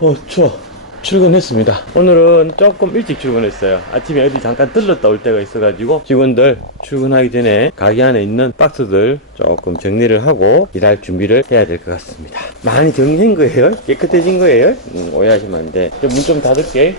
어, 추워. 출근했습니다. 오늘은 조금 일찍 출근했어요. 아침에 어디 잠깐 들렀다 올 때가 있어가지고 직원들 출근하기 전에 가게 안에 있는 박스들 조금 정리를 하고 일할 준비를 해야 될 것 같습니다. 많이 정리된 거예요? 깨끗해진 거예요? 음, 오해하시면 안 돼. 문 좀 닫을게.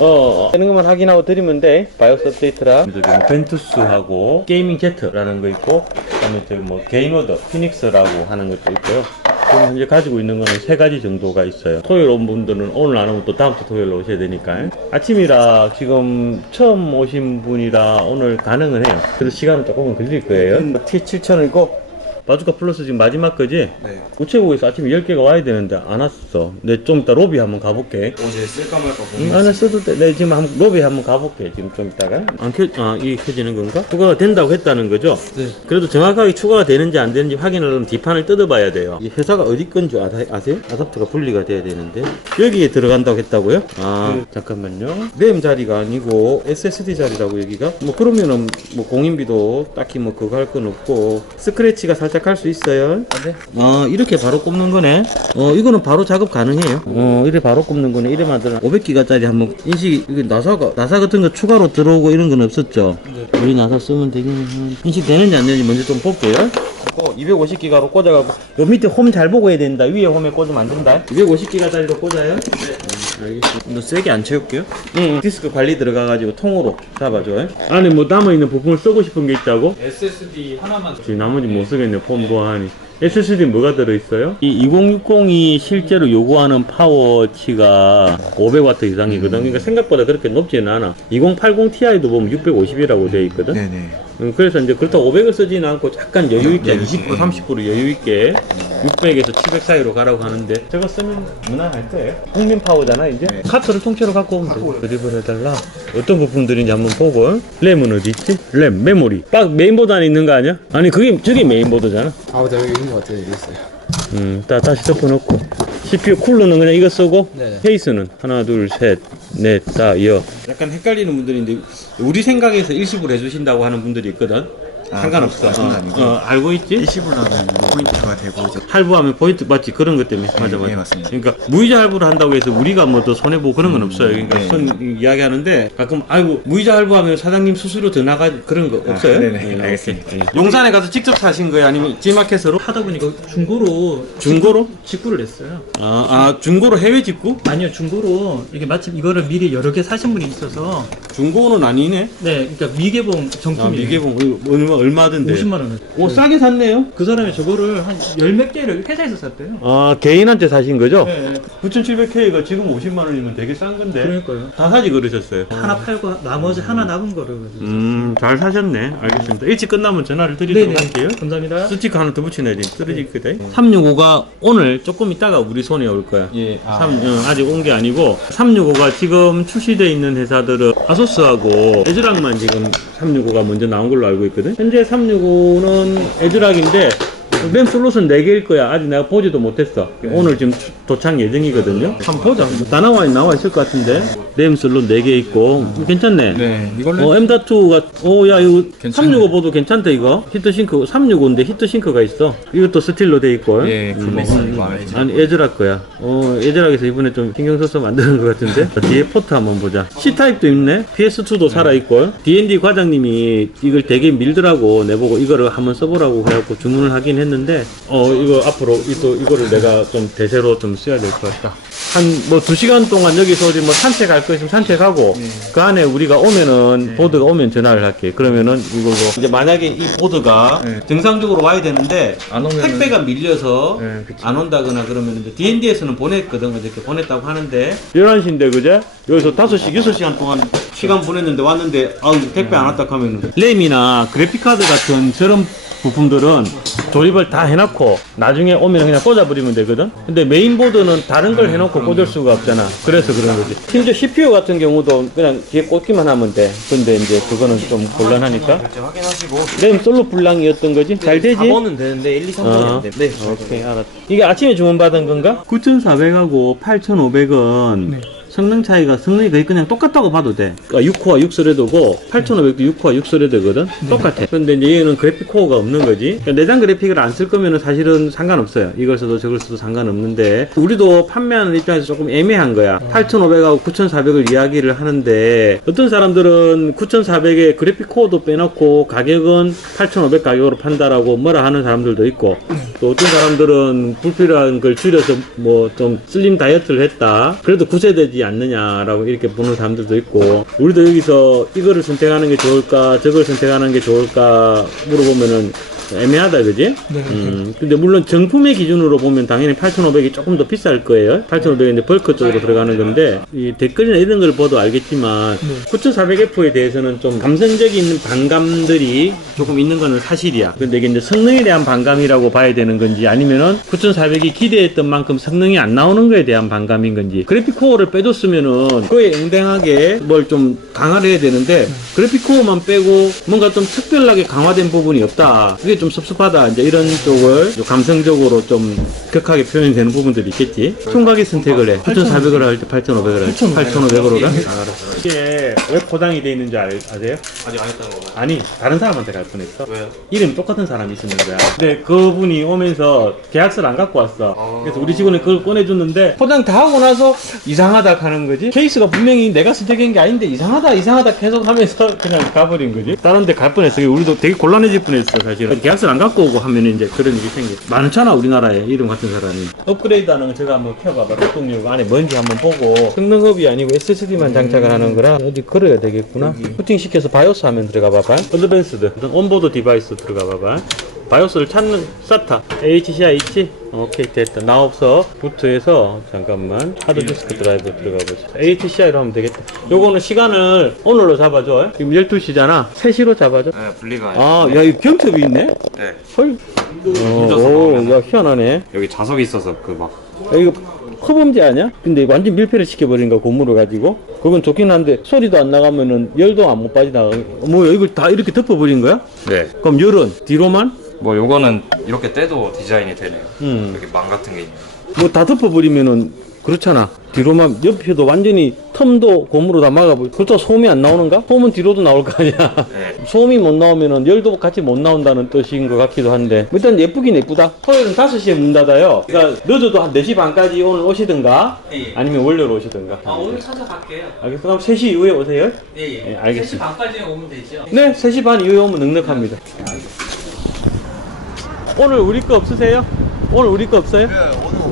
어, 되는 것만 확인하고 드리면 돼. 바이오스 업데이트라. 뭐 벤투스하고 게이밍 제트라는 거 있고, 그다음에 뭐 게이머더 피닉스라고 하는 것도 있고요. 지금 현재 가지고 있는 거는 세 가지 정도가 있어요. 토요일 온 분들은 오늘 안 오면 또 다음 주 토요일로 오셔야 되니까. 아침이라 지금 처음 오신 분이라 오늘 가능은 해요. 그래서 시간은 조금은 걸릴 거예요. T7000이고 바주카 플러스 지금 마지막 거지? 네. 우체국에서 아침에 10개가 와야 되는데 안 왔어. 내 좀 이따 로비 한번 가볼게. 어제 쓸까 말까 응, 고민. 아, 나 써도 돼. 내 지금 한, 로비 한번 가볼게. 지금 좀 이따가. 안 켜, 아, 이게 켜지는 건가? 추가가 된다고 했다는 거죠? 네. 그래도 정확하게 추가가 되는지 안 되는지 확인하려면 뒷판을 뜯어봐야 돼요. 이 회사가 어디 건지 아, 아세요? 아답터가 분리가 돼야 되는데. 여기에 들어간다고 했다고요? 아, 잠깐만요. 램 자리가 아니고 SSD 자리라고 여기가? 뭐 그러면은 뭐 공인비도 딱히 뭐 그거 할 건 없고 스크래치가 살짝 할수 있어요. 네. 어 이렇게 바로 꼽는 거네. 어 이거는 바로 작업 가능해요. 어 이래 바로 꼽는 거네. 이래 만들어. 500기가짜리 한번 인식 이게 나사가 나사 같은 거 추가로 들어오고 이런 건 없었죠? 우리 나사 쓰면 되긴 인식 되는지 안 되는지 먼저 좀 볼게요. 어, 250기가로 꽂아가고 요 밑에 홈 잘 보고 해야 된다. 위에 홈에 꽂으면 안 된다. 250기가짜리로 꽂아요? 네 알겠습니다 너 세게 안 채울게요 응 디스크 관리 들어가가지고 통으로 잡아줘 안에 뭐 남아있는 부품을 쓰고 싶은 게 있다고? SSD 하나만. 지금 나머지 못 쓰겠네 폼 보아하니 SSD 뭐가 들어있어요? 이 2060이 실제로 요구하는 파워치가 500W 이상이거든 그러니까 생각보다 그렇게 높지는 않아 2080 Ti도 보면 650이라고 되어 있거든 네네. 음, 그래서 이제 그렇다고 500을 쓰지는 않고 약간 여유 있게 네, 20% 네. 30% 여유 있게 600에서 700 사이로 가라고 하는데 저거 쓰면 무난할 거예요 국민 파워잖아 이제 네. 카트를 통째로 갖고 오면 돼 드립을 해달라 어떤 부품들인지 한번 보고 램은 어디 있지? 램 메모리 딱 메인보드 안에 있는 거 아니야? 아니 그게 저게 메인보드잖아 아, 네, 여기 있는 것 같아요. 여기 있어요. 음, 다, 다시 덮어놓고 CPU 쿨러는 그냥 이거 쓰고 네. 케이스는 하나 둘셋넷 다, 여 약간 헷갈리는 분들인데 우리 생각에서 일시불 해주신다고 하는 분들이 있거든 아, 상관없어 그거 어, 아니고. 어, 알고 있지? 일시불로는 뭐 포인트가 되고 이제 할부하면 포인트 맞지 그런 것 때문에 맞아 맞아 네, 맞습니다. 그러니까 무이자 할부를 한다고 해서 우리가 뭐 더 손해 보고 그런 건 없어요 그러니까 네. 손 이야기하는데 가끔 아이고 무이자 할부하면 사장님 수수료 더 나가 그런 거 없어요? 네네, 예, 알겠습니다. 오케이. 예. 용산에 가서 직접 사신 거예요 아니면 G마켓으로 하다 보니까 중고로 중고로 직구를 했어요. 아, 아 중고로 해외 직구 아니요, 중고로 이게 마침 이거를 미리 여러 개 사신 분이 있어서 중고는 아니네 네, 그러니까 미개봉 아 정품이 미개봉 얼마 얼마던데 50만 원을. 오 싸게 샀네요 그 사람이 저거를 한 열 몇 개를 회사에서 샀대요. 아 개인한테 사신 거죠? 네, 9,700K가 지금 50만 원이면 되게 싼 건데 그러니까요. 다 사지 그러셨어요 하나 팔고 나머지 하나 남은 거를. 가지고. 음, 잘 사셨네. 알겠습니다. 일찍 끝나면 전화를 드리도록 네네. 할게요. 감사합니다. 스티커 하나 더 붙여놔야 돼. 쓰러지거든. 365가 오늘 조금 있다가 우리 손에 올 거야. 예. 아, 삼, 어, 아직 온 게 아니고 365가 지금 출시되어 있는 회사들은 아소스하고 에즈락만 지금 365가 먼저 나온 걸로 알고 있거든. 현재 365는 에즈락인데 램 슬롯은 4개일 거야. 아직 내가 보지도 못했어. 오늘 지금 주- 도착 예정이거든요. 한번 보자. 다 나와, 나와 있을 것 같은데. 램 슬롯 4개 있고. 괜찮네. 네. 이걸로 어, M.2가, 오, 야, 이거 괜찮네. 365 보도 괜찮다, 이거. 히트싱크, 365인데 히트싱크가 있어. 이것도 스틸로 돼 있고. 예, 그거 음, 들어요. 아니, 에즈락 거야. 어, 에즈락에서 이번에 좀 신경 써서 만드는 것 같은데. 뒤에 포트 한번 보자. C타입도 있네. PS2도 살아있고. D&D 과장님이 이걸 되게 밀더라고. 내보고 이거를 한번 써보라고 해갖고 주문을 하긴 했는데, 어, 이거 앞으로 이- 또 이거를 내가 좀 대세로 좀 써야 될 것 같다. 한 뭐 두 시간 동안 여기서 어디 뭐 산책할 거 있으면 산책하고 그 안에 우리가 오면은 보드가 오면 전화를 할게. 그러면은 이걸로 이제 만약에 이 보드가 네. 정상적으로 와야 되는데 안 오면은- 택배가 밀려서 네. 안 온다거나 그러면 이제 D&D에서는 보냈거든. 어저께 보냈다고 하는데 11시인데 그제? 여기서 5시 6시간 동안 시간 보냈는데 왔는데 아우 택배 안 왔다 하면은 램이나 그래픽카드 같은 저런 부품들은 조립을 다 해놓고 나중에 오면 그냥 꽂아버리면 되거든? 근데 메인보드는 다른 걸 해놓고 꽂을 수가 없잖아 그래서 그런 거지 심지어 CPU 같은 경우도 그냥 뒤에 꽂기만 하면 돼 근데 이제 그거는 좀 곤란하니까 결제 확인하시고 램 솔로 불량이었던 거지? 잘 되지? 4번은 되는데 1, 2, 3번이 어. 안 돼. 네. 오케이 알았어 이게 아침에 주문받은 건가? 9,400하고 8,500은 성능 차이가 성능이 거의 그냥 똑같다고 봐도 돼. 그러니까 6코어 6스레드고 8500도 6코어 6스레드거든. 똑같아. 근데 이제 얘는 그래픽 코어가 없는 거지. 그러니까 내장 그래픽을 안 쓸 거면은 사실은 상관없어요. 이걸 써도 저걸 써도 상관없는데 우리도 판매하는 입장에서 조금 애매한 거야. 8500하고 9400을 이야기를 하는데 어떤 사람들은 9400에 그래픽 코어도 빼놓고 가격은 8500 가격으로 판다라고 뭐라 하는 사람들도 있고 또 어떤 사람들은 불필요한 걸 줄여서 뭐 좀 슬림 다이어트를 했다. 그래도 구세 않느냐라고 이렇게 보는 사람들도 있고 우리도 여기서 이거를 선택하는 게 좋을까 저걸 선택하는 게 좋을까 물어보면은 애매하다 그지? 음, 근데 물론 정품의 기준으로 보면 당연히 8,500이 조금 더 비쌀 거예요. 8,500이 이제 벌크 쪽으로 들어가는 건데 이 댓글이나 이런 걸 봐도 알겠지만 9,400F에 대해서는 좀 감성적인 반감들이 조금 있는 거는 사실이야. 근데 이게 이제 성능에 대한 반감이라고 봐야 되는 건지 아니면은 9,400이 기대했던 만큼 성능이 안 나오는 거에 대한 반감인 건지 그래픽 코어를 빼줬으면은 그에 응당하게 뭘 좀 강화를 해야 되는데 그래픽 코어만 빼고 뭔가 좀 특별하게 강화된 부분이 없다. 그게 좀 섭섭하다. 이제 이런 쪽을 좀 감성적으로 좀 격하게 표현이 되는 부분들이 있겠지. 총각이 선택을 해. 8,400을 할 때 8,500을 할때 8,500으로 가. 이게 왜 포장이 돼 있는지 알, 아세요? 아직 안 했다는 거 아니 다른 사람한테 갈 뻔했어. 왜요? 이름 똑같은 사람이 있었는 거야. 근데 그분이 오면서 계약서를 안 갖고 왔어. 어. 그래서 우리 직원이 그걸 꺼내줬는데 포장 다 하고 나서 이상하다 하는 거지. 케이스가 분명히 내가 선택한 게 아닌데 이상하다 이상하다 계속 하면서 그냥 가버린 거지. 다른 데 갈 뻔했어. 우리도 되게 곤란해질 뻔했어 사실은. 계약서를 안 갖고 오고 하면 이제 그런 일이 생겨. 많잖아 우리나라에 이름 같은 사람이. 업그레이드 하는 거 제가 한번 켜봐봐. 독동력 안에 뭔지 한번 보고. 성능업이 아니고 SSD만 장착을 하는 거라 어디 걸어야 되겠구나. 부팅 시켜서 바이오스 하면 들어가 봐봐. 어드밴스드 온보드 디바이스 들어가 봐봐. 바이오스를 찾는 SATA HCI 있지? 오케이 됐다. 나 없어. 부트에서 잠깐만 하드 디스크 드라이브 들어가 보자. HCI로 하면 되겠다. 요거는 시간을 오늘로 잡아줘. 지금 12시잖아. 3시로 잡아줘. 네 분리가 아야 이 병첩이 있네? 네. 헐. 어, 오, 나오네. 야 희한하네. 여기 자석이 있어서 그막. 야, 이거 허범죄 아니야? 근데 완전 밀폐를 시켜버린 거 고무를 가지고? 그건 좋긴 한데 소리도 안 나가면은 열도 안 못 빠져나가 뭐 이걸 다 이렇게 덮어버린 거야? 네. 그럼 열은 뒤로만? 뭐 요거는 이렇게 떼도 디자인이 되네요. 음. 여기 망 같은 게 있네요. 뭐 다 덮어버리면은 그렇잖아. 뒤로만 옆에도 완전히 텀도 고무로 다 막아버리. 그렇다고 소음이 안 나오는가? 소음은 뒤로도 나올 거 아니야. 네. 소음이 못 나오면은 열도 같이 못 나온다는 뜻인 것 같기도 한데 일단 예쁘긴 예쁘다. 토요일은 5시에 문 닫아요. 그러니까 늦어도 한 4시 반까지 오늘 오시든가 예. 아니면 월요일 오시든가. 아 오늘 찾아갈게요. 알겠어. 그럼 3시 이후에 오세요? 예예. 예, 알겠습니다. 3시 반까지 오면 되죠. 네, 3시 반 이후에 오면 넉넉합니다. 오늘 우리 거 없으세요? 오늘 우리 거 없어요? 네,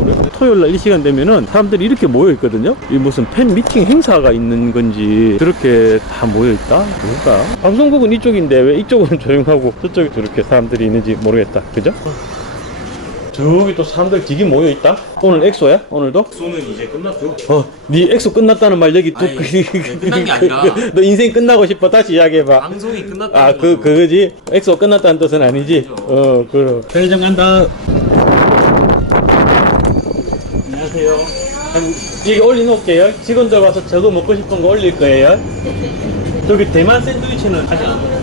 오늘 토요일 날 이 시간 되면은 사람들이 이렇게 모여 있거든요. 이 무슨 팬 미팅 행사가 있는 건지 그렇게 다 모여 있다. 그러니까 방송국은 이쪽인데 왜 이쪽은 조용하고 저쪽에 저렇게 사람들이 있는지 모르겠다. 그죠? 저기 또 사람들 되게 모여 있다. 오늘 엑소야? 오늘도? 수는 이제 끝났죠. 어, 네 엑소 끝났다는 말 여기 또 아니, 끝난 게 아니라. 너 인생 끝나고 싶어 다시 이야기해봐. 방송이 끝났다. 아, 그, 그거지? 엑소 끝났다는 뜻은 아니지? 어, 그. 편의점 간다. 안녕하세요. 이게 올려놓을게요. 직원들 와서 저거 먹고 싶은 거 올릴 거예요. 저기 대만 샌드위치는 아직 안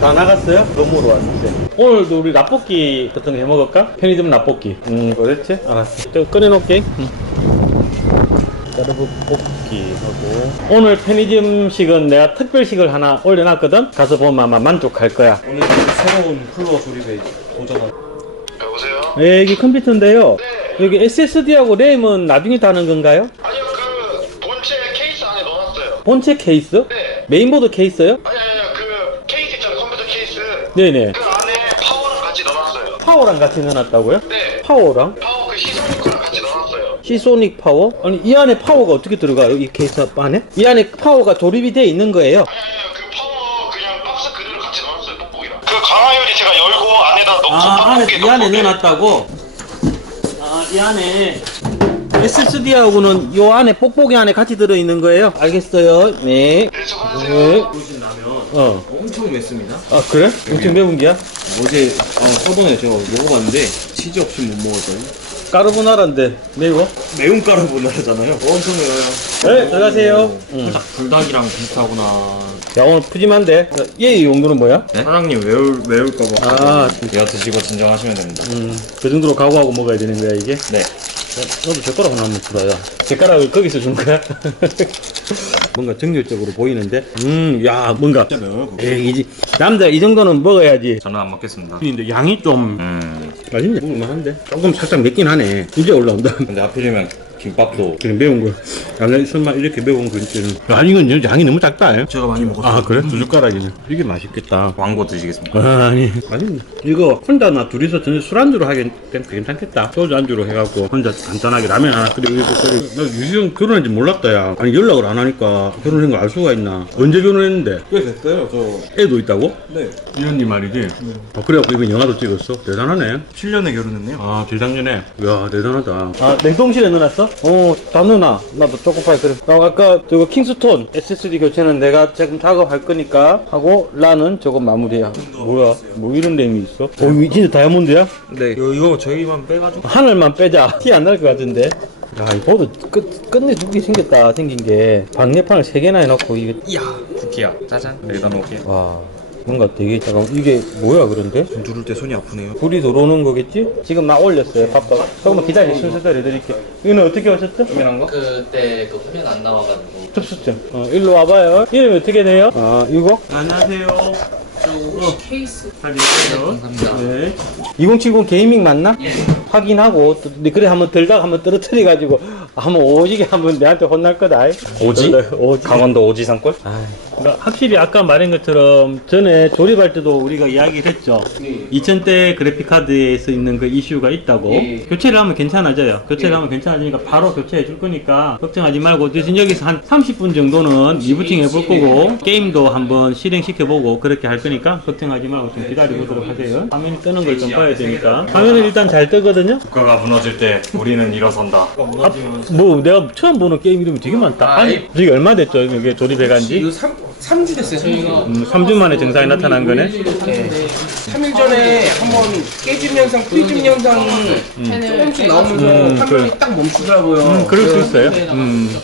다 나갔어요? 너무로 왔는데. 오늘도 우리 라볶이 같은 거 해 먹을까? 편의점 라볶이. 음, 그렇지? 알았어. 저 꺼내놓을게. 응. 까르보 볶기 하고 오늘 편의점식은 내가 특별식을 하나 올려놨거든 가서 보면 아마 만족할 거야 오늘 새로운 플로어 조립에 도전한. 여보세요? 네, 여기 컴퓨터인데요 여기 SSD하고 램은 나중에 다는 건가요? 아니요 그 본체 케이스 안에 넣어놨어요 본체 케이스? 네 메인보드 케이스요? 아니 아니 아니 그 케이스 있잖아요 컴퓨터 케이스 네네 그 안에 파워랑 같이 넣어놨어요 파워랑 같이 넣어놨다고요? 네 파워랑? 파워 그 시선거랑 같이 넣어놨어요 시소닉 파워? 아니 이 안에 파워가 어떻게 들어가요? 이 케이스 안에? 이 안에 파워가 조립이 되어 있는 거예요 아니 아니요 그 파워 그냥 박스 그대로 같이 넣어놨어요 뽁뽁이랑 그 강화열이 제가 열고 안에다 넣고 아, 안에, 이 넣어놨다고? 아, 이 안에 SSD하고는 요 안에 뽁뽁이 안에 같이 들어있는 거예요? 알겠어요. 네. 네 수고하세요 네. 보신다면 어. 엄청 맵습니다. 아, 그래? 엄청 매운 게야? 어제 어, 저번에 제가 먹어봤는데 치즈 없이 못 먹었어요. 까르보나라인데 매워? 매운 까르보나라잖아요. 엄청 매워요. 네, 들어가세요. 응. 살짝 불닭이랑 비슷하구나. 야, 오늘 푸짐한데? 얘 용도는 뭐야? 네? 사장님 매울 매울까봐. 아, 이거 드시고 진정하시면 됩니다. 음, 그 정도로 각오하고 먹어야 되는 거야, 이게? 네. 너도 젓가락 하나 한번 주라, 야. 젓가락을 거기서 준 거야? 뭔가 정열적으로 보이는데? 음, 야, 뭔가. 에이, 이제, 남자 이 정도는 먹어야지. 저는 안 먹겠습니다. 근데 양이 좀 음. 맛있네. 먹을만한데? 조금 살짝 맵긴 하네. 이제 올라온다. 근데 하필이면 김밥도 그냥 매운 거. 야, 나 설마 이렇게 매운 거 있지는. 야, 이건 양이 너무 작다. 예? 제가 많이 먹었어요. 아, 그래? 두 숟가락이네. 이게 맛있겠다. 광고 드시겠습니다. 아, 아니 맛있네 이거 혼자나 둘이서 전에 술안주로 하긴 괜찮겠다 소주 안주로 해갖고 혼자 간단하게 라면 하나 끓이고 이거 끓이고 나 유지형 결혼한지 몰랐다 야 아니 연락을 안 하니까 결혼한 거 알 수가 있나 언제 결혼했는데 꽤 됐어요. 저 애도 있다고? 네. 이런니 말이지 어, 그래갖고 이번 영화도 찍었어 대단하네 7년에 결혼했네요. 아 재작년에 이야 대단하다 아 냉동실에 넣어놨어? 어다 넣어놔 나도 초코파이 그래 나 아까 저거 킹스톤 SSD 교체는 내가 지금 작업할 거니까 하고 라는 저거 마무리야 뭐야 뭐 이런 램이 있어? 어 이거 진짜 다이아몬드야? 네. 이거, 이거 저희만 빼가지고. 하늘만 빼자 티 안 날 것 같은데 야 이 보드 끝, 끝내주게 생겼다 생긴 게 방열판을 세 개나 해놓고 이게 이야. 쿠키야. 짜잔. 여기다 놓을게요. 와 뭔가 되게 잠깐 이게 뭐야 그런데? 누를 때 손이 아프네요. 불이 들어오는 거겠지? 지금 막 올렸어요 밥밥 조금만 기다려 순서대로 해드릴게 이거는 어떻게 오셨죠? 조그만한 거? 그때 그 화면 안 나와가지고 접수증 어 일로 와봐요 이름이 어떻게 돼요? 아 이거? 안녕하세요. 저 혹시 케이스 잘 계세요? 감사합니다. 네. 2070 게이밍 맞나? 확인하고 또 근데 그래 한번 들다가 한번 떨어뜨려 가지고 한번 오지게 한번 내한테 혼날 거다 오지? 오지 강원도 오지 산골? 그러니까 확실히 아까 말한 것처럼 전에 조립할 때도 우리가 이야기를 했죠. 2000대 그래픽카드에서 있는 그 이슈가 있다고. 네. 교체를 하면 괜찮아져요. 교체를 네. 하면 괜찮아지니까 바로 교체해 줄 거니까 걱정하지 말고 대신 여기서 한 30분 정도는 리부팅 해볼 거고 게임도 한번 실행시켜 보고 그렇게 할 거니까 걱정하지 말고 좀 기다려 보도록 하세요. 화면이 뜨는 걸 좀 봐야 되니까. 화면은 일단 잘 뜨거든요. 국가가 무너질 때 우리는 일어선다. 아, 뭐 내가 처음 보는 게임 이름이 되게 많다. 아니, 이게 얼마 됐죠? 이게 조립해 간지? 이거 3, 3주 됐어요. 3주. 음, 3주 만에 증상이 나타난 거네. 네. 3일 전에 한번 깨지는 현상, 프리즘 현상이 조금씩 나오면서 음, 화면이 그래. 딱 멈추더라고요. 음, 그럴 수 있어요. 음.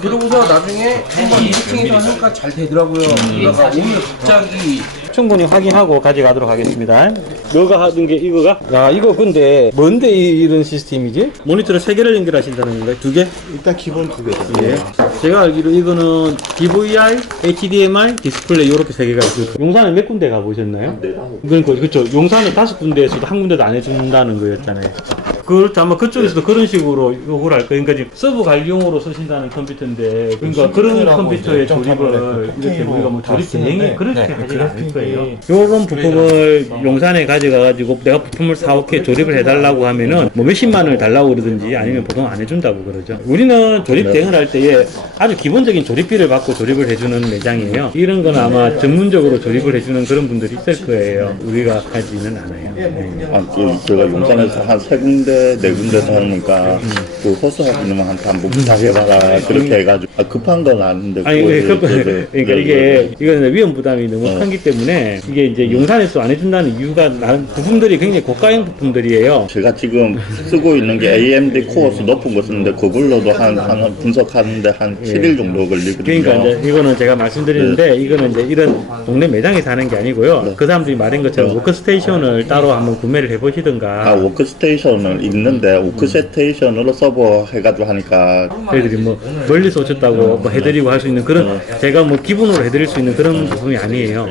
그러고서 나중에 한번 리부팅해서 하니까 잘 되더라고요. 그러다가 오늘 갑자기 충분히 확인하고 가져가도록 하겠습니다. 너가 하던 게 이거가? 야, 이거 근데 뭔데 이, 이런 시스템이지? 모니터를 세 개를 연결하신다는 건가요? 두 개? 일단 기본 두 개. 예. 제가 알기로 이거는 DVR, HDMI, 디스플레이 이렇게 세 개가 있어요. 용산에 몇 군데 가보셨나요? 네, 그러니까 그렇죠. 용산은 다섯 군데에서도 한 군데도 안 해준다는 거였잖아요. 그렇죠. 아마 그쪽에서도 그런 식으로 요구를 할 거예요. 그러니까 지금 서브 관리용으로 쓰신다는 컴퓨터인데, 그러니까 그런 컴퓨터의 조립을 이렇게 우리가 뭐 조립 대행에 그렇게 하지 않을 거예요. 요런 부품을 용산에 가져가가지고 내가 부품을 사오게 조립을 해달라고 하면은 뭐 몇십만 원을 달라고 그러든지 아니면 보통 안 해준다고 그러죠. 우리는 조립 대행을 할 때에 아주 기본적인 조립비를 받고 조립을 해주는 매장이에요. 이런 건 아마 전문적으로 조립을 해주는 그런 분들이 있을 거예요. 우리가 하지는 않아요. 네. 아, 그, 제가 용산에서 한 세 군데, 네 군데서 하니까, 그 호스하시는 한테 한번 부탁해봐라. 그렇게 해가지고, 아, 급한 건 아닌데. 아니, 그거를 그, 그, 이제- 그러니까 네, 이게, 이거는 위험 부담이 너무 어. 크기 때문에, 이게 이제 용산에서 안 해준다는 이유가, 나는 부품들이 굉장히 고가형 부품들이에요. 제가 지금 쓰고 있는 게 AMD 코어스 높은 거 쓰는데, 그걸로도 한, 한 분석하는데 한 7일 정도 걸리거든요. 그러니까 이제 이거는 제가 말씀드리는데 네. 이거는 이제 이런 동네 매장에서 하는 게 아니고요. 그 사람들이 말한 것처럼 워크스테이션을 따로 한번 구매를 해보시든가 아, 워크스테이션은 있는데, 워크스테이션으로 서버 해가지고 하니까, 저희들이 뭐 멀리서 오셨다고 뭐 해드리고 할 수 있는 그런 제가 뭐 기본으로 해드릴 수 있는 그런 부분이 아니에요.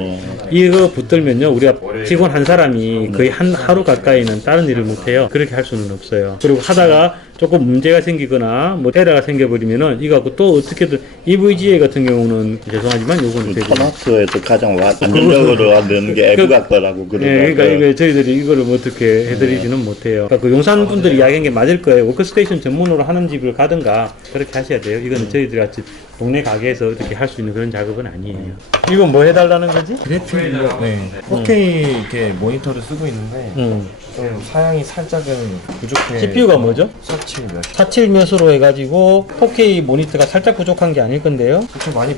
이거 붙들면요 우리가 직원 한 사람이 거의 한 하루 가까이는 다른 일을 못해요. 그렇게 할 수는 없어요. 그리고 하다가 조금 문제가 생기거나 뭐 에러가 생겨버리면은 이거 갖고 또 어떻게든 EVGA 같은 경우는 죄송하지만 요거는 되게 터나스에서 가장 와- 안정적으로 하는 게 에브가 거라고 예, 그러니까 그러더라고요. 이거 저희들이 이거를 뭐 어떻게 해드리지는 못해요. 그러니까 그 용산 분들이 이야기한 게 맞을 거예요. 워크스테이션 전문으로 하는 집을 가든가 그렇게 하셔야 돼요. 이거는 저희들 같이 동네 가게에서 어떻게 할 수 있는 그런 작업은 아니에요. 이건 뭐 해달라는 거지? 그래픽이요? 네. 4K 이렇게 모니터를 쓰고 있는데 음. 좀 사양이 살짝은 부족해. CPU가 뭐죠? 47 몇. 47 몇으로 해가지고 4K 모니터가 살짝 부족한 게 아닐 건데요. 좀 많이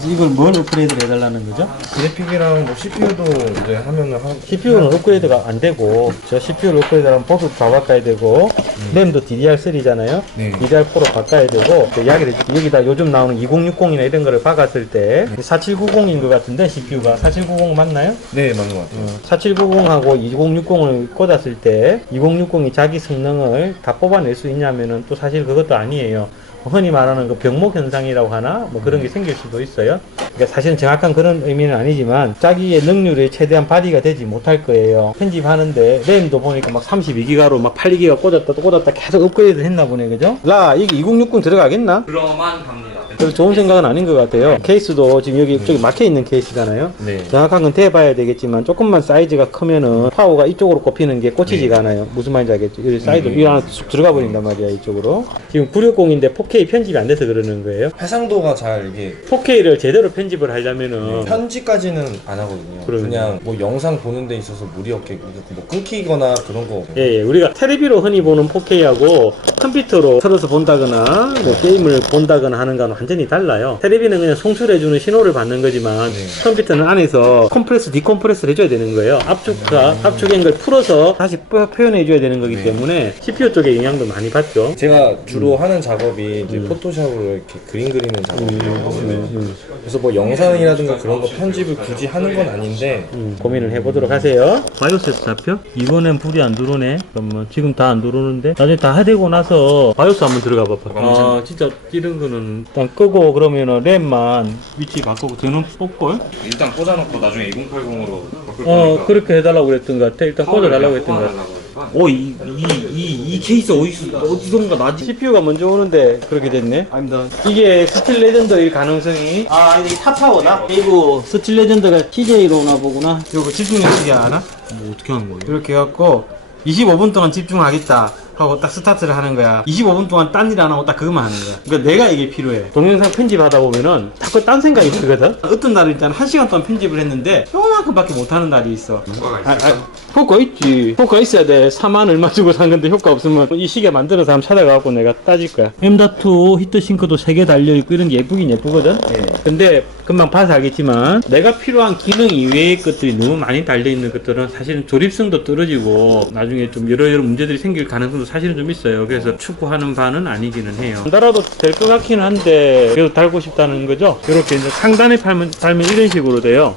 거예요. 이걸 뭘 업그레이드 해달라는 거죠? 그래픽이랑 뭐 CPU도 이제 하면은 한 CPU는 업그레이드가 안 되고 저 CPU를 업그레이드하면 보드도 다 바꿔야 되고 램도 DDR3잖아요. 네. DDR4로 바꿔야 되고 그 이야기를 여기다 요즘 나오는 보면 2060이나 이런 거를 박았을 때 4790인 것 같은데 CPU가 4790 맞나요? 네 맞는 것 같아요. 4790하고 2060을 꽂 았을 때 2060이 자기 성능을 다 뽑아낼 수 있냐면은 또 사실 그것도 아니에요. 흔히 말하는 그 병목 현상이라고 하나 뭐 그런 게 생길 수도 있어요. 그러니까 사실은 정확한 그런 의미는 아니지만 자기의 능률이 최대한 발휘가 되지 못할 거예요. 편집하는데 램도 보니까 막 32기가로 막 8기가 꽂았다 또 꽂았다 계속 업그레이드 했나 보네 그죠? 라 이게 2060 들어가겠나? 그러만 갑니다. 별로 좋은 생각은 아닌 것 같아요. 케이스도 지금 여기 쪽에 막혀 있는 케이스잖아요. 네. 정확한 건 대봐야 되겠지만 조금만 사이즈가 크면은 파워가 이쪽으로 꼽히는 게 꽂히지가 않아요. 무슨 말인지 알겠죠? 여기 사이드 이 안에 쑥 들어가 버린단 말이야 이쪽으로. 지금 960인데 4K 편집이 안 돼서 그러는 거예요. 해상도가 잘 이게 4K를 제대로 편집을 하려면은 편집까지는 안 하거든요. 어. 그러면요. 그냥 뭐 영상 보는 데 있어서 무리 없게 뭐 끊기거나 그런 거. 예, 예. 우리가 텔레비로 흔히 보는 4K하고 컴퓨터로 틀어서 본다거나 뭐 게임을 본다거나 하는 거는 완전히 달라요. 텔레비는 그냥 송출해주는 신호를 받는 거지만 컴퓨터는 안에서 컴프레스, 디컴프레스를 해줘야 되는 거예요. 압축과 압축인 걸 풀어서 다시 표- 표현해줘야 되는 거기 때문에 CPU 쪽에 영향도 많이 받죠. 제가 주로 하는 작업이 이제 포토샵으로 이렇게 그림 그리는 작업이거든요. 그래서 뭐 영상이라든가 그런 거 편집을 굳이 하는 건 아닌데 음, 고민을 해보도록 하세요. 바이오스에서 잡혀? 이번엔 불이 안 들어오네. 잠깐만, 지금 다 안 들어오는데? 나중에 다 해되고 나서 바이오스 한번 들어가 봐봐. 아, 진짜 이런 거는 일단 끄고 그러면은 램만 위치 바꾸고 드는 뽑걸? 일단 꽂아놓고 나중에 2080으로 바꿀 어, 거니까. 그렇게 해달라고 그랬던 것 같아. 일단 꽂아달라고 했던 것 같아. 꽂아달라고 오, 이, 이, 이, 이 케이스 어디서, 어디선가 나지? CPU가 먼저 오는데 그렇게 됐네? 아닙니다. 이게 스틸 레전더일 가능성이. 아, 이게 탑파워다? 이거 스틸 레전더가 TJ로 오나 보구나. 이거 집중력 시계 알아? 뭐 어떻게 하는 거예요? 이렇게 해갖고 25분 동안 집중하겠다. 하고 딱 스타트를 하는 거야. 25분 동안 딴 일 안 하고 딱 그것만 하는 거야. 그러니까 내가 이게 필요해. 동영상 편집하다 보면은 자꾸 딴 생각이 들거든? 어떤 날은 있잖아. 한 시간 동안 편집을 했는데 요만큼밖에 못 하는 날이 있어. 아, 아, 효과 있지. 효과 있어야 돼. 4만 얼마 주고 산 건데 효과 없으면 이 시계 만드는 사람 찾아가고 내가 따질 거야. M.2 히트싱크도 3개 달려있고 이런 게 예쁘긴 예쁘거든? 근데 금방 봐서 알겠지만 내가 필요한 기능 이외의 것들이 너무 많이 달려있는 것들은 사실은 조립성도 떨어지고 나중에 좀 여러 여러 문제들이 생길 가능성도 사실은 좀 있어요. 그래서 추구하는 바는 아니기는 해요. 안 달아도 될 것 같기는 한데 그래도 달고 싶다는 거죠. 이렇게 이제 상단에 달면, 달면 이런 식으로 돼요.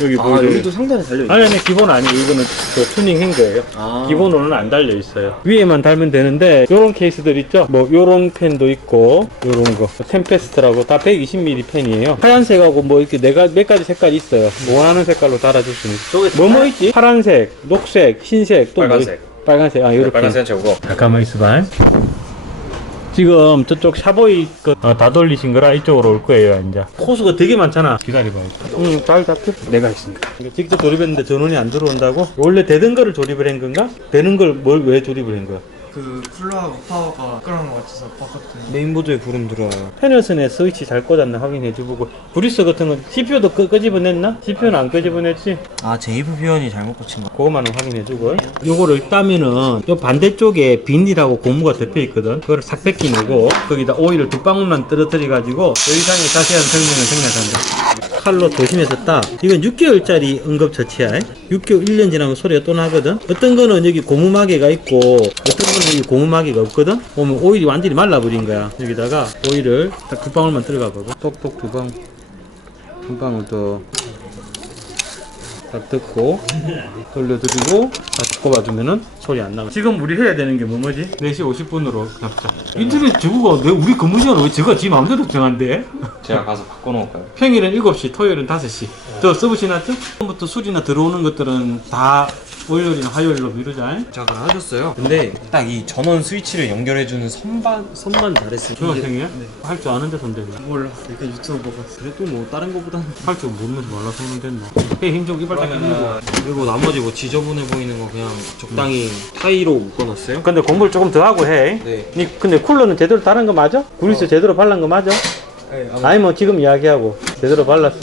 여기 보이죠? 상단에 달려있네. 아니 아니 기본 아니고 이거는 그 튜닝한 거예요. 기본으로는 안 달려 있어요. 위에만 달면 되는데 요런 케이스들 있죠? 뭐 요런 펜도 있고 요런 거 템페스트라고 다 120mm 펜이에요. 하얀색하고 뭐 이렇게 네가 몇 가지 색깔이 있어요. 뭐 원하는 색깔로 달아줄 수 있어. 뭐뭐 있지? 파란색, 녹색, 흰색, 또 빨간색. 뭐, 빨간색. 아 이렇게. 빨간색 저거. 잠깐만 있어봐. 지금 저쪽 샤보이 거다 돌리신 거라 이쪽으로 올 거예요 이제 호수가 되게 많잖아 기다려봐 응잘 잡혀 내가 했습니다 직접 조립했는데 전원이 안 들어온다고? 원래 되던 거를 조립을 한 건가? 되는 걸 뭘 왜 조립을 한 거야? 그 쿨러하고 파워가 끌어간 것 같아서 바꿨더니 메인보드에 구름 들어와요. 패널선에 스위치 잘 꽂았나 확인해주고 브리스 같은 건 CPU도 끄, 끄집어냈나? CPU는 안 끄집어냈지? 아 제이프 비원이 잘못 꽂힌 거. 그거만은 확인해주고 요거를 따면은 요 반대쪽에 비닐하고 고무가 덮여있거든 그거를 싹 벗기내고 거기다 오일을 두 방울만 떨어뜨려 가지고 더 이상의 자세한 설명은 생략한다 칼로 조심해서 따 이건 6개월짜리 응급처치야 6개월 1년 지나면 소리가 또 나거든 어떤 거는 여기 고무마개가 있고 어떤 거는 여기 고무마개가 없거든? 보면 오일이 완전히 말라버린 거야. 여기다가 오일을 딱 두 방울만 들어가 보고. 똑똑 두 방울 한 방울 더. 딱 듣고 돌려드리고 다시 꼽아주면은 소리 안 나가. 지금 우리 해야 되는 게 뭐 뭐지? 4시 50분으로 잡자. 인터넷 저거가 내 우리 근무 시간을 왜 저거 지 마음대로 정한대? 제가 가서 바꿔놓을까요? 평일은 7시, 토요일은 5시. 저 서브시났죠? 처음부터 수리나 들어오는 것들은 다 월요일이나 화요일로 미루자. 제가 그걸 하셨어요. 근데 딱 이 전원 스위치를 연결해주는 선반 선만 잘했어요. 중학생이야? 할줄 아는데 손대네. 몰라 이렇게 유튜브 보고 왔어 그래도 뭐 다른 거보다는 할 줄 모르면서 말라서 하면 됐나? 해 힘좀 이발 딱 끼고. 그리고 나머지 뭐 지저분해 보이는 거 그냥 적당히 타이로 묶어놨어요. 근데 공부를 조금 더 하고 해. 네. 니 근데 쿨러는 제대로 다른 거 맞아? 구리스 제대로 발란 거 맞아? 아니 뭐 지금 이야기하고 제대로 발랐어?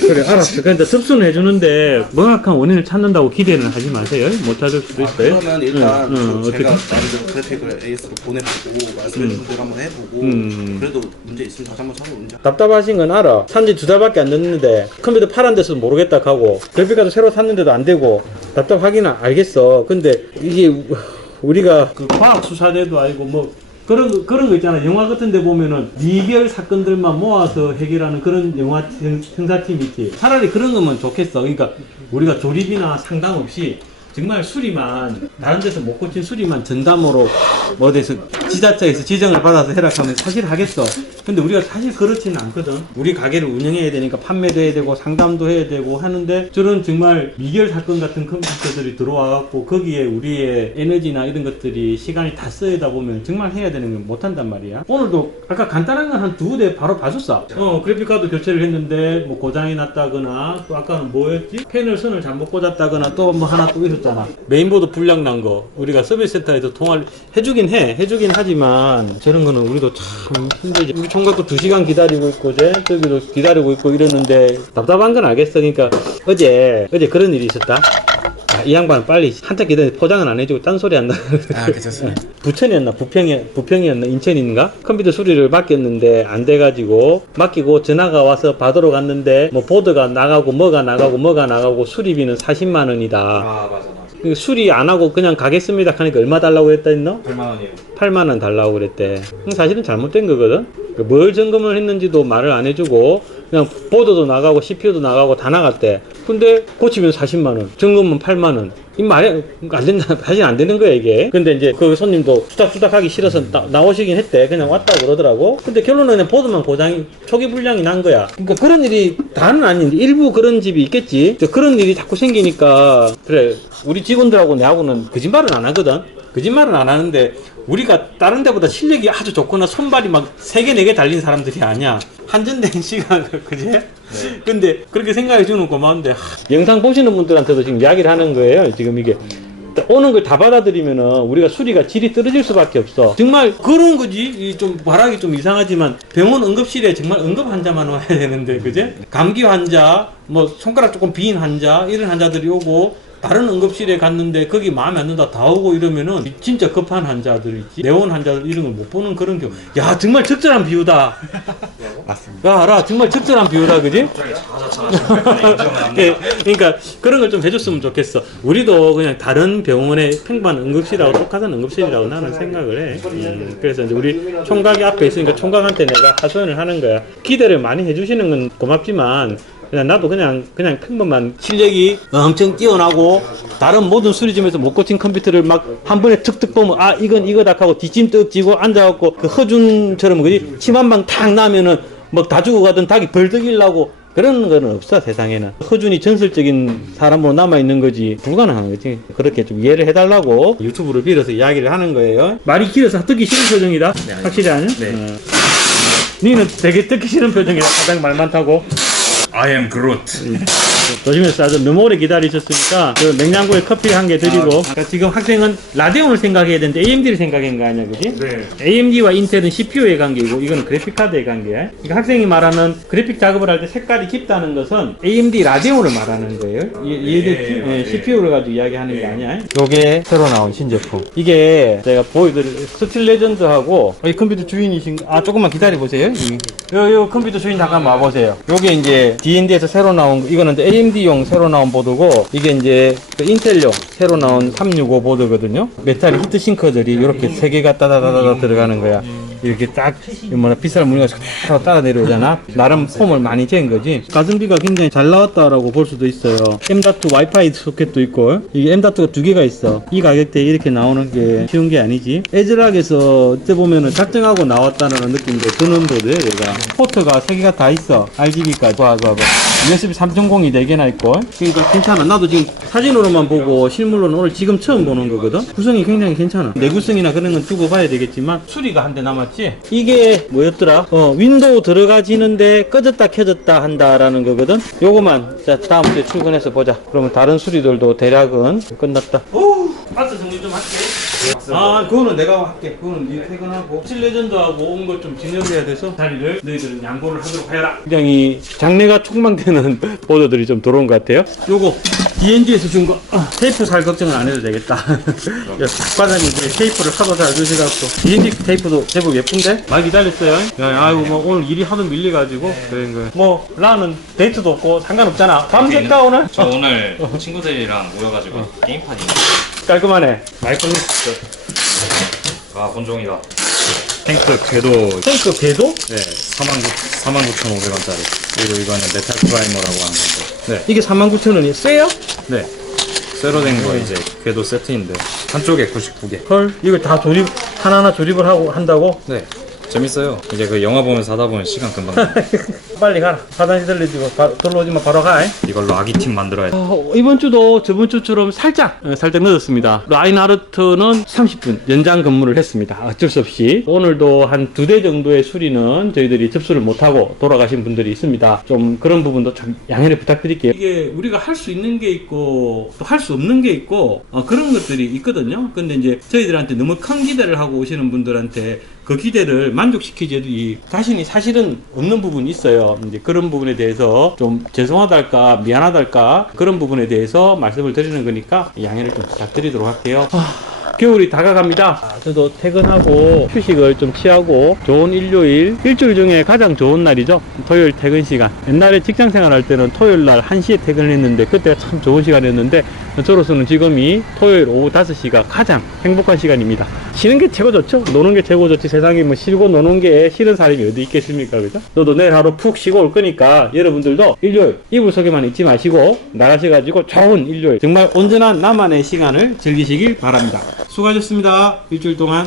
그래 알았어. 근데 습수는 해주는데 명확한 원인을 찾는다고 기대는 하지 마세요. 못 찾을 수도 있어요. 그러면 일단 응, 응, 그 제가 어떻게? 나름대로 그래픽을 AS로 보내보고 말씀해주신 대로 한번 해보고 음. 그래도 문제 있으면 다시 한번 찾아보면 문제 답답하신 건 알아. 산지 두 달밖에 안 됐는데 컴퓨터 파란 데서 모르겠다 하고 그래픽카드 새로 샀는데도 안 되고 답답하기는 알겠어. 근데 이게 우리가 그 과학 수사대도 아니고 뭐 그런 거, 그런 거 있잖아. 영화 같은 데 보면은 미결 사건들만 모아서 해결하는 그런 영화 형- 형사팀 있지. 차라리 그런 거면 좋겠어. 그러니까 우리가 조립이나 상담 없이 정말 수리만 다른 데서 못 고친 수리만 전담으로 뭐 어디서 지자체에서 지정을 받아서 해라 하면 사실 하겠어. 근데 우리가 사실 그렇지는 않거든. 우리 가게를 운영해야 되니까 판매도 해야 되고 상담도 해야 되고 하는데 저런 정말 미결 사건 같은 컴퓨터들이 들어와 갖고 거기에 우리의 에너지나 이런 것들이 시간이 다 쓰이다 보면 정말 해야 되는 건 못 한단 말이야. 오늘도 아까 간단한 건 한 두 대 바로 봐줬어. 어, 그래픽카드 교체를 했는데 뭐 고장이 났다거나 또 아까는 뭐였지? 패널 선을 잘못 꽂았다거나 또 뭐 하나 또 있었잖아. 메인보드 불량 난 거. 우리가 서비스 센터에서 통화를 해주긴 해. 해주긴 하지만 저런 거는 우리도 참 힘들지. 우리 총각도 두 시간 기다리고 있고 제 저기도 기다리고 있고 이러는데 답답한 건 알겠어. 그러니까 어제 어제 그런 일이 있었다. 아, 이 양반 빨리 한참 기다리는데 포장은 안 해주고 딴소리 한다. 아 괜찮습니다. 부천이었나 부평이 부평이었나 인천인가 컴퓨터 수리를 맡겼는데 안 돼가지고 맡기고 전화가 와서 받으러 갔는데 뭐 보드가 나가고 뭐가 나가고 뭐가 나가고 수리비는 40만 원이다. 아 맞아 맞아 그 수리 안 하고 그냥 가겠습니다 하니까 얼마 달라고 했다 했노? 8만 원이에요 8만 원 달라고 그랬대. 사실은 잘못된 거거든. 그뭘 점검을 했는지도 말을 안 해주고 그냥 보드도 나가고 CPU도 나가고 다 나갔대. 근데 고치면 40만 원, 점검은 8만 원. 이 말이 안 된다. 사실 안 되는 거야 이게. 근데 이제 그 손님도 투닥투닥 하기 싫어서 나, 나오시긴 했대. 그냥 왔다고 그러더라고. 근데 결론은 그냥 보드만 고장이 초기 불량이 난 거야. 그러니까 그런 일이 다는 아닌데 일부 그런 집이 있겠지. 저 그런 일이 자꾸 생기니까 그래 우리 직원들하고 내하고는 거짓말은 안 하거든. 거짓말은 안 하는데 우리가 다른 데보다 실력이 아주 좋거나 손발이 막 세 개 네 개 달린 사람들이 아니야. 한전된 시간 그지? 근데 그렇게 생각해 주는 고마운데 하, 영상 보시는 분들한테도 지금 이야기를 하는 거예요. 지금 이게 오는 걸 다 받아들이면은 우리가 수리가 질이 떨어질 수밖에 없어. 정말 그런 거지. 이좀 말하기 좀 이상하지만 병원 응급실에 정말 응급 환자만 와야 되는데 그제? 감기 환자, 뭐 손가락 조금 비인 환자 이런 환자들이 오고 다른 응급실에 갔는데 거기 마음에 안 든다 다 오고 이러면은 진짜 급한 환자들 있지 내원 환자들 이런 걸 못 보는 그런 경우 야 정말 적절한 비유다 맞습니다. 야 알아 정말 적절한 비유다 그지? 예, 그러니까 그런 걸 좀 해줬으면 좋겠어. 우리도 그냥 다른 병원의 평범한 응급실하고 똑같은 응급실이라고 나는 생각을 해. 음, 그래서 이제 우리 총각이 앞에 있으니까 총각한테 내가 하소연을 하는 거야. 기대를 많이 해주시는 건 고맙지만 그냥 나도 그냥 그냥 평범한 실력이 엄청 뛰어나고 다른 모든 수리점에서 못 고친 컴퓨터를 막 한 번에 툭툭 보면 아 이건 이거다 하고 뒷짐 떡 지고 앉아갖고 그 허준처럼 그지? 침 한 방 탁 나면은 뭐다 죽어가던 닭이 벌떡일라고 그런 거는 없어 세상에는. 허준이 전설적인 사람으로 남아 있는 거지 불가능한 거지. 그렇게 좀 이해를 해달라고. 유튜브를 빌어서 이야기를 하는 거예요. 말이 길어서 듣기 싫은 표정이다? 확실히 아니? 네. 어. 니는 되게 듣기 싫은 표정이야. 가장 말 많다고 I am Groot 조심해서 아주 너무 오래 기다리셨으니까 그 냉장고에 커피 한 개 드리고 그러니까 지금 학생은 라데온을 생각해야 되는데 AMD를 생각한 거 아니야 그지? 네 AMD와 인텔은 CPU의 관계이고 이거는 그래픽 카드의 관계야. 그러니까 학생이 말하는 그래픽 작업을 할 때 색깔이 깊다는 것은 AMD 라데온을 말하는 거예요. 이- 이해됐지? 예, CPU를 가지고 이야기하는 게 아니야. 요게 새로 나온 신제품. 이게 제가 보여드릴 스틸 레전드하고 이 컴퓨터 주인이신 아 조금만 기다려 보세요. 요, 요 컴퓨터 주인 잠깐 와보세요. 요게 이제 D&D에서 새로 나온 거, 이거는 이제 AMD용 새로 나온 보드고 이게 이제 그 인텔용 새로 나온 365 보드거든요. 메탈 히트싱커들이 이렇게 세 개가 따다다다다 들어가는 거야. 이렇게 딱 뭐나 비쌀 무늬가 그대로 따라 내려오잖아. 나름 폼을 많이 잰 거지. 가성비가 굉장히 잘 나왔다라고 볼 수도 있어요. M.2 와이파이 소켓도 있고 이게 M.2가 두 개가 있어. 이 가격대에 이렇게 나오는 게 쉬운 게 아니지. 에즈락에서 어때 보면은 작정하고 나왔다는 느낌도 드는 보드예요, 얘가. 포트가 세 개가 다 있어. RGB까지. 봐, 봐, 봐. USB 3.0이 4개나 있고. 그러니까 괜찮아. 나도 지금 사진으로만 보고 실물로는 오늘 지금 처음 보는 거거든. 구성이 굉장히 괜찮아. 내구성이나 그런 건 두고 봐야 되겠지만 수리가 한 대 남았지. 이게 뭐였더라? 어, 윈도우 들어가지는데 꺼졌다 켜졌다 한다라는 거거든. 요거만 자 다음 주에 출근해서 보자. 그러면 다른 수리들도 대략은 끝났다. 오, 박스 정리 좀 할게. 아, 그거는 내가 할게. 그거는 네 퇴근하고. 칠레전드하고 온 것 좀 진열해야 돼서 자리를 너희들은 양보를 하도록 해라. 굉장히 장래가 촉망되는 보드들이 좀 들어온 것 같아요. 요거 D&D에서 준 거. 아, 테이프 살 걱정은 안 해도 되겠다. 야, 박과장님 이제 테이프를 하도 잘 주셔갖고. D&D 테이프도 제법 예쁜데? 많이 기다렸어요. 야, 아이고, 뭐 오늘 일이 하도 밀려가지고. 그런 거예요. 뭐, 나는 데이트도 없고 상관없잖아. 밤새까 오늘? 저 오늘 친구들이랑 모여가지고 게임판이 깔끔하네. 아 본종이다 탱크 궤도. 탱크 궤도? 네 49,500원짜리. 그리고 이거는 메탈 프라이머라고 하는 건데 이게 49,000원이 세요? 네. 쇠로 된 거 이제 궤도 세트인데. 한쪽에 99개. 헐 이거 다 조립 하나하나 조립을 하고 한다고? 네 재밌어요 이제 그 영화 보면서 하다 보면 시간 금방 가. 빨리 가라 화장실 들리지고 들러오지마 바로 가 이걸로 아기 팀 만들어야 돼 어, 이번 주도 저번 주처럼 살짝 어, 살짝 늦었습니다. 라인하르트는 30분 연장 근무를 했습니다. 어쩔 수 없이 오늘도 한 두 대 정도의 수리는 저희들이 접수를 못하고 돌아가신 분들이 있습니다. 좀 그런 부분도 좀 양해를 부탁드릴게요. 이게 우리가 할 수 있는 게 있고 또 할 수 없는 게 있고 어, 그런 것들이 있거든요. 근데 이제 저희들한테 너무 큰 기대를 하고 오시는 분들한테 그 기대를 만족시키지 자신이 사실은 없는 부분이 있어요. 이제 그런 부분에 대해서 좀 죄송하달까 미안하달까 그런 부분에 대해서 말씀을 드리는 거니까 양해를 좀 부탁드리도록 할게요. 아, 겨울이 다가갑니다. 아, 저도 퇴근하고 휴식을 좀 취하고 좋은 일요일, 일주일 중에 가장 좋은 날이죠. 토요일 퇴근 시간. 옛날에 직장 생활할 때는 토요일 날 1시에 퇴근을 했는데 그때가 참 좋은 시간이었는데 저로서는 지금이 토요일 오후 5시가 가장 행복한 시간입니다. 쉬는 게 최고 좋죠? 노는 게 최고 좋지. 세상에 뭐 쉬고 노는 게 싫은 사람이 어디 있겠습니까? 그죠? 너도 내일 하루 푹 쉬고 올 거니까 여러분들도 일요일 이불 속에만 있지 마시고 나가셔가지고 좋은 일요일 정말 온전한 나만의 시간을 즐기시길 바랍니다. 수고하셨습니다. 일주일 동안.